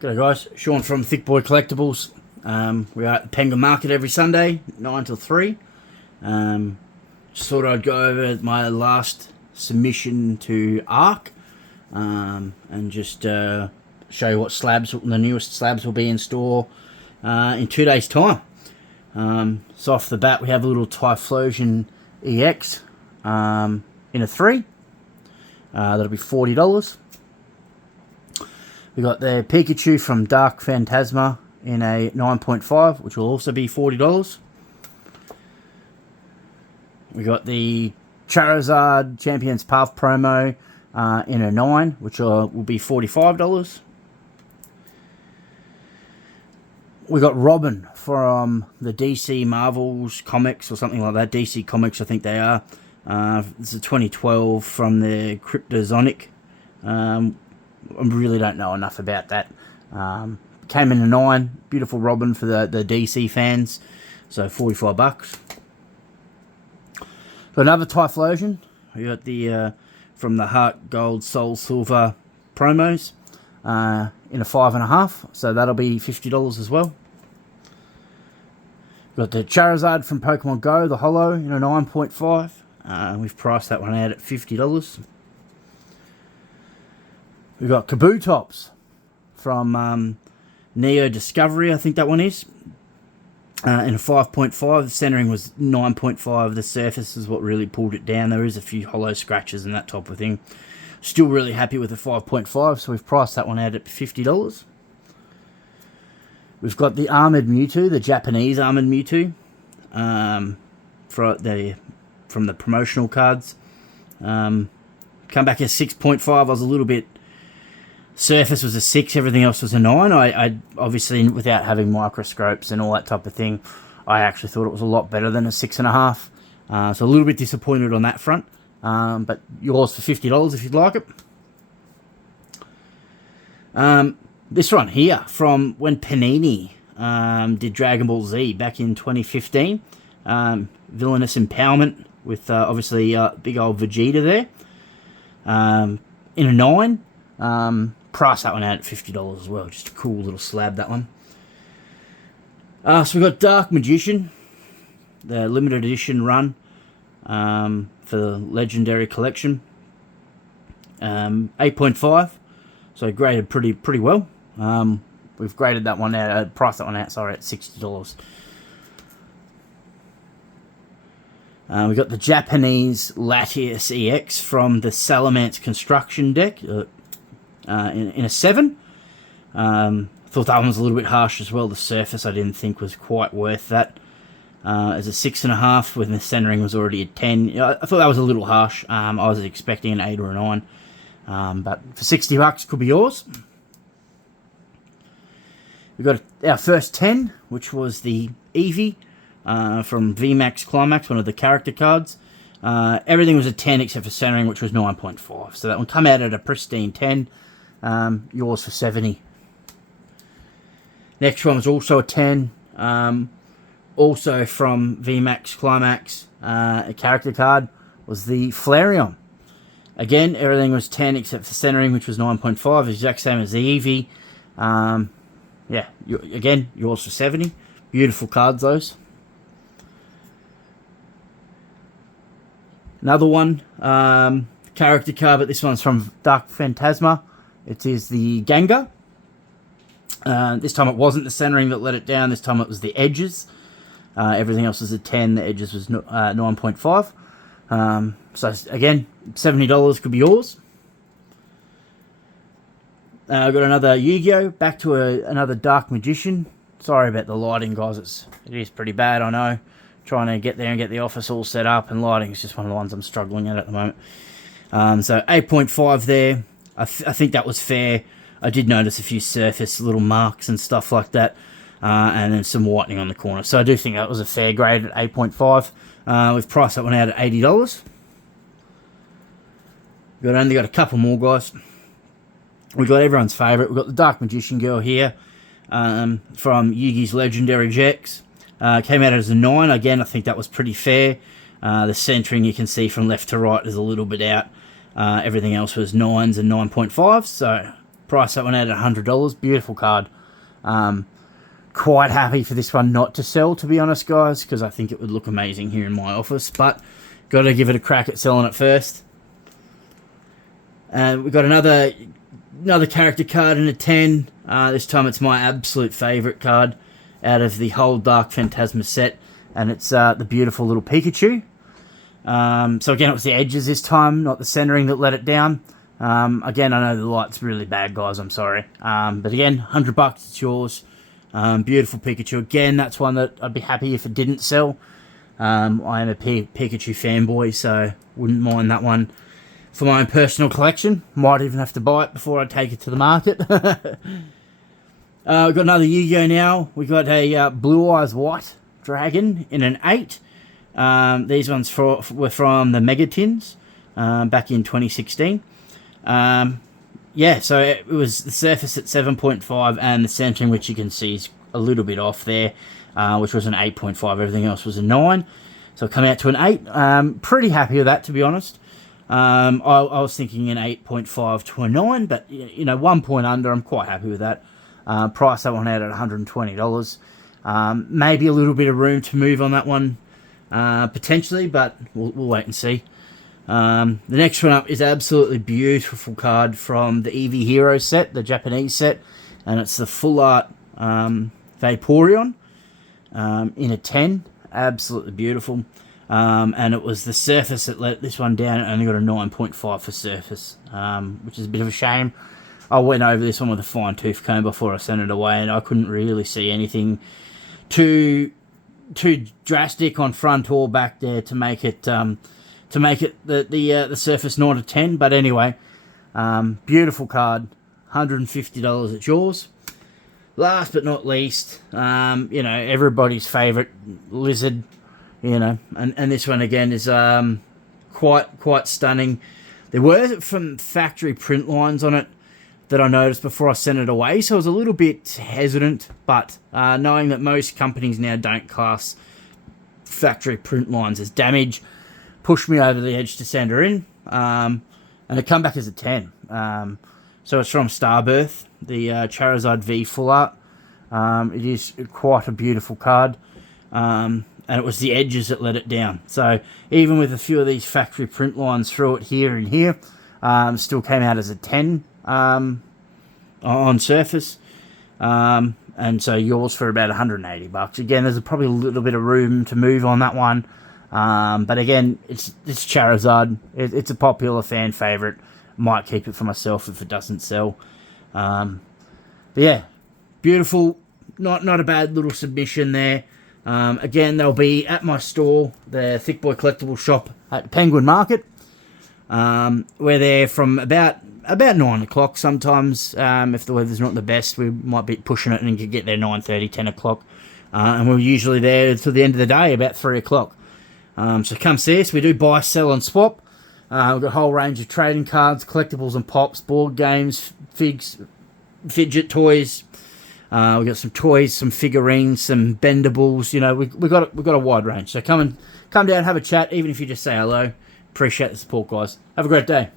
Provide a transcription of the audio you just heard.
G'day guys, Sean from Thick Boy Collectibles. We are at the Penguin Market every Sunday, 9 till 3. Just thought I'd go over my last submission to ARC and just show you what slabs, the newest slabs will be in store in 2 days time. So off the bat we have a little Typhlosion EX in a 3. That'll be $40. We got the Pikachu from Dark Phantasma in a 9.5, which will also be $40. We got the Charizard Champions Path promo in a 9, which will be $45. We got Robin from the DC Marvels comics or something like that. DC Comics, I think they are. It's a 2012 from the Cryptozonic. I really don't know enough about that. Came in a 9. Beautiful Robin for the DC fans. So $45. Got another Typhlosion. We got the from the Heart Gold Soul Silver promos in a 5.5. So that'll be $50 as well. Got the Charizard from Pokemon Go, the Holo, in a 9.5. We've priced that one out at $50. We've got Kabutops from Neo Discovery, I think that one is, in a 5.5. The centering was 9.5. The surface is what really pulled it down. There is a few hollow scratches and that type of thing. Still really happy with the 5.5, so we've priced that one out at $50. We've got the Armored Mewtwo, the Japanese Armored Mewtwo, from the promotional cards. Come back at 6.5. I was a little bit... Surface was a 6, everything else was a 9. I obviously, without having microscopes and all that type of thing, I actually thought it was a lot better than a 6.5. So a little bit disappointed on that front. But yours for $50 if you'd like it. This one here, from when Panini did Dragon Ball Z back in 2015. Villainous Empowerment with obviously big old Vegeta there. In a 9. Price that one out at $50 as well. Just a cool little slab, that one. So we've got Dark Magician, the limited edition run for the Legendary Collection. 8.5, so graded pretty well. We've graded that one out, priced that one out, sorry, at $60. We've got the Japanese Latias EX from the Salamence Construction deck. In a 7. Thought that one was a little bit harsh as well. The surface I didn't think was quite worth that. As a 6.5 when the centering was already a 10. I thought that was a little harsh. I was expecting an 8 or a 9. But for $60 could be yours. We've got our first 10, which was the Eevee from VMAX Climax, one of the character cards. Everything was a 10 except for centering, which was 9.5. So that one come out at a pristine 10. Yours for $70. Next one was also a 10. Also from VMAX Climax, a character card was the Flareon. Again, everything was 10 except for centering, which was 9.5. Exact same as the Eevee. Yeah, again, yours for $70. Beautiful cards, those. Another one, character card, but this one's from Dark Phantasma. It is the Gengar. This time it wasn't the centering that let it down. This time it was the edges. Everything else was a 10. The edges was 9.5. So again, $70 could be yours. I've got another Yugioh. Back to another Dark Magician. Sorry about the lighting, guys. It is pretty bad, I know. Trying to get there and get the office all set up, and lighting is just one of the ones I'm struggling at the moment. So 8.5 there. I think that was fair. I did notice a few surface little marks and stuff like that, and then some whitening on the corner. So I do think that was a fair grade at 8.5. We've priced that one out at $80. We've only got a couple more, guys. We've got everyone's favourite. We've got the Dark Magician girl here from Yugi's Legendary Jex. Came out as a 9. Again, I think that was pretty fair. The centering you can see from left to right is a little bit out. Everything else was 9s and 9.5s, so Price that one out at $100. Beautiful card. Quite happy for this one not to sell, to be honest, guys, because I think it would look amazing here in my office. But got to give it a crack at selling it first. We've got another character card in a 10. This time it's my absolute favourite card out of the whole Dark Phantasma set, and it's the beautiful little Pikachu. So again, it was the edges this time, not the centering that let it down. Again, I know the light's really bad, guys, I'm sorry. But again, $100, it's yours. Beautiful Pikachu. Again, that's one that I'd be happy if it didn't sell. I am a Pikachu fanboy, so wouldn't mind that one for my own personal collection. Might even have to buy it before I take it to the market. We've got another Yugioh now. We've got a Blue Eyes White Dragon in an 8. These ones were from the Mega Tins back in 2016. Yeah, so it was the surface at 7.5 and the centering, which you can see is a little bit off there, which was an 8.5. Everything else was a 9. So come out to an 8. Pretty happy with that, to be honest. I was thinking an 8.5 to a 9, but, you know, 1 point under, I'm quite happy with that. Price that one out at $120. Maybe a little bit of room to move on that one, potentially, but we'll wait and see. The next one up is absolutely beautiful card from the Eevee Hero set, the Japanese set, and it's the full art Vaporeon in a 10. Absolutely beautiful. And it was the surface that let this one down. It only got a 9.5 for surface, which is a bit of a shame. I went over this one with a fine tooth comb before I sent it away, and I couldn't really see anything too drastic on front or back there to make it the surface not a 10. But anyway, beautiful card, $150. It's yours. Last but not least, you know, everybody's favorite lizard, you know, and this one again is quite stunning. There were some factory print lines on it that I noticed before I sent it away, so I was a little bit hesitant, but knowing that most companies now don't class factory print lines as damage, pushed me over the edge to send her in, and it come back as a 10. So it's from Starbirth, the Charizard V Full Art. It is quite a beautiful card, and it was the edges that let it down. So even with a few of these factory print lines through it here and here, still came out as a 10 on surface. And so yours for about $180. Again, there's probably a little bit of room to move on that one. But again, it's Charizard. It's a popular fan favorite. Might keep it for myself if it doesn't sell. But yeah, beautiful. Not a bad little submission there. Again, they'll be at my store, the Thick Boy Collectible shop at Penguin Market. We're there from about 9 o'clock sometimes. If the weather's not the best, we might be pushing it and can get there 9:30, 10 o'clock. And we're usually there till the end of the day, about 3 o'clock. So come see us. We do buy, sell, and swap. We've got a whole range of trading cards, collectibles and pops, board games, figs, fidget toys. We've got some toys, some figurines, some bendables. You know, we've got a wide range. So come down, have a chat, even if you just say hello. Appreciate the support, guys. Have a great day.